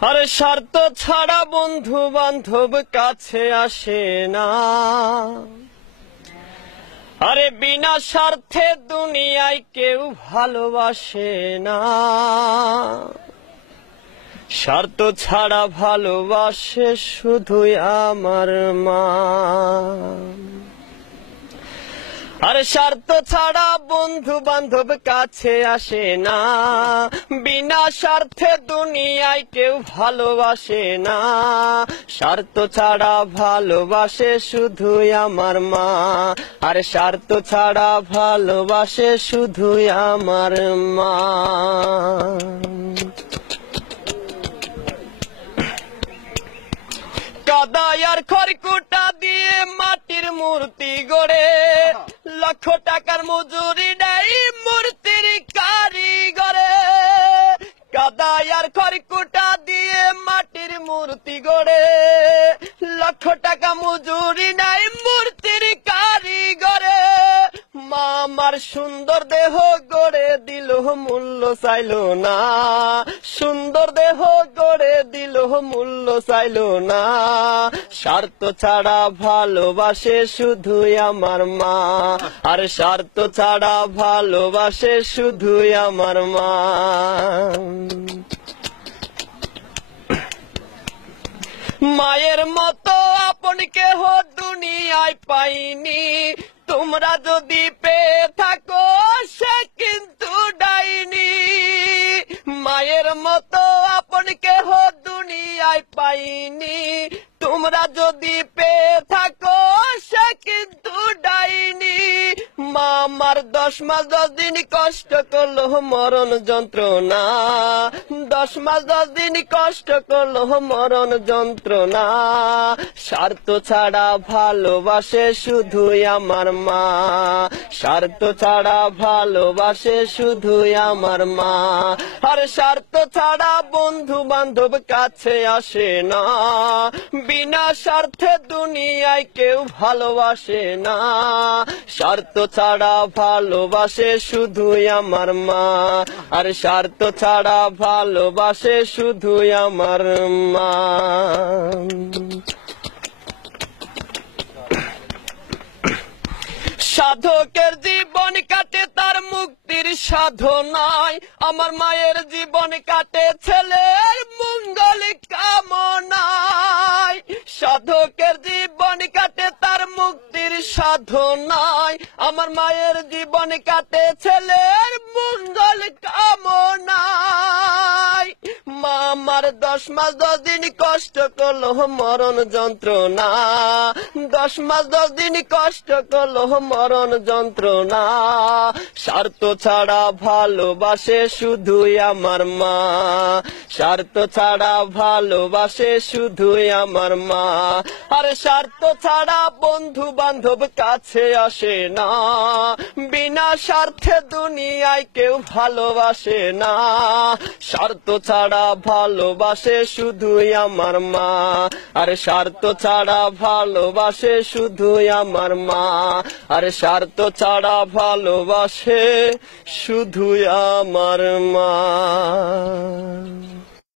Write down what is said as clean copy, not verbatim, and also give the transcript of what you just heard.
আরে স্বার্থ ছাড়া বন্ধু বান্ধব কাছে আসে না। আরে বিনা স্বার্থে দুনিয়ায় কেউ ভালোবাসে না। স্বার্থ ছাড়া ভালোবাসে শুধুই আমার মা। আরে স্বার্থ ছাড়া বন্ধু বান্ধব কাছে আসে না। বিনা স্বার্থে দুনিয়ায় কেউ ভালোবাসে না। স্বার্থ ছাড়া ভালোবাসে শুধুই আমার মা। আরে স্বার্থ ছাড়া ভালোবাসে শুধুই আমার মা। কাদায় আর খড়কুটা দিয়ে মাটির মূর্তি গড়ে, লক্ষ টাকার মজুরি দেয় মূর্তির কারিগরে। কাদায় আর খড়কুটা দিয়ে মাটির মূর্তি গড়ে, লক্ষ টাকা মজুরি নেয় মূর্তির কারিগরে। মা আমার সুন্দর দেহ গড়ে দিল মূল্য চাইল না। সুন্দর দেহ গড়ে দিল মূল্য চাইল না। স্বার্থ ছাড়া ভালোবাসে শুধুই আমার মা। আর স্বার্থ ছাড়া ভালোবাসে শুধুই আমার মা। মায়ের মতো আপন কেহ দুনিয়ায় পাইনি। তোমরা যদি পেয়ে থাকো সে কিন্তু ডাইনি। মায়ের মতো আপন কেহ দুনিয়ায় পাইনি। তোমরা যদি পেয়ে থাকো সে কিন্তু ডাইনি। মা আমার 10 মাস 10 দিন কষ্ট করলো মরণ যন্ত্রণা। 10 মাস 10 দিন কষ্ট করলো মরণ যন্ত্রণা। স্বার্থ ছাড়া ভালোবাসে শুধুই আমার মা। স্বার্থ ছাড়া ভালোবাসে শুধুই আমার মা। আর স্বার্থ ছাড়া বন্ধু বান্ধব কাছে আসে না। বিনা স্বার্থে দুনিয়ায় কেউ ভালোবাসে না। স্বার্থ ছাড়া ভালোবাসে শুধুই আমার মা। আর স্বার্থ ছাড়া ভালোবাসে শুধুই আমার মা। সাধকের জীবন কাটে তার মুক্তির সাধনায়। আমার মায়ের জীবন কাটে ছেলের মঙ্গল কামনায়। সাধকের জীবন কাটে তার মুক্তির সাধনায়। আমার মায়ের জীবন কাটে ছেলের মঙ্গল কামনায়। মা আমার 10 মাস 10 দিন কষ্ট করলো মরণ যন্ত্রণা। 10 মাস 10 দিন কষ্ট করলো মরণ যন্ত্রণা। স্বার্থ ছাড়া ভালোবাসে শুধুই আমার মা। স্বার্থ ছাড়া ভালোবাসে শুধুই আমার মা। আর স্বার্থ ছাড়া বন্ধু বান্ধব কাছে আসে না। বিনা স্বার্থে দুনিয়ায় কেউ ভালোবাসে না। স্বার্থ ছাড়া ভালোবাসে শুধুই আমার মা। আর স্বার্থ ছাড়া ভালোবাসে শুধুই আমার মা। আর স্বার্থ ছাড়া ভালোবাসে শুধুই আমার মা।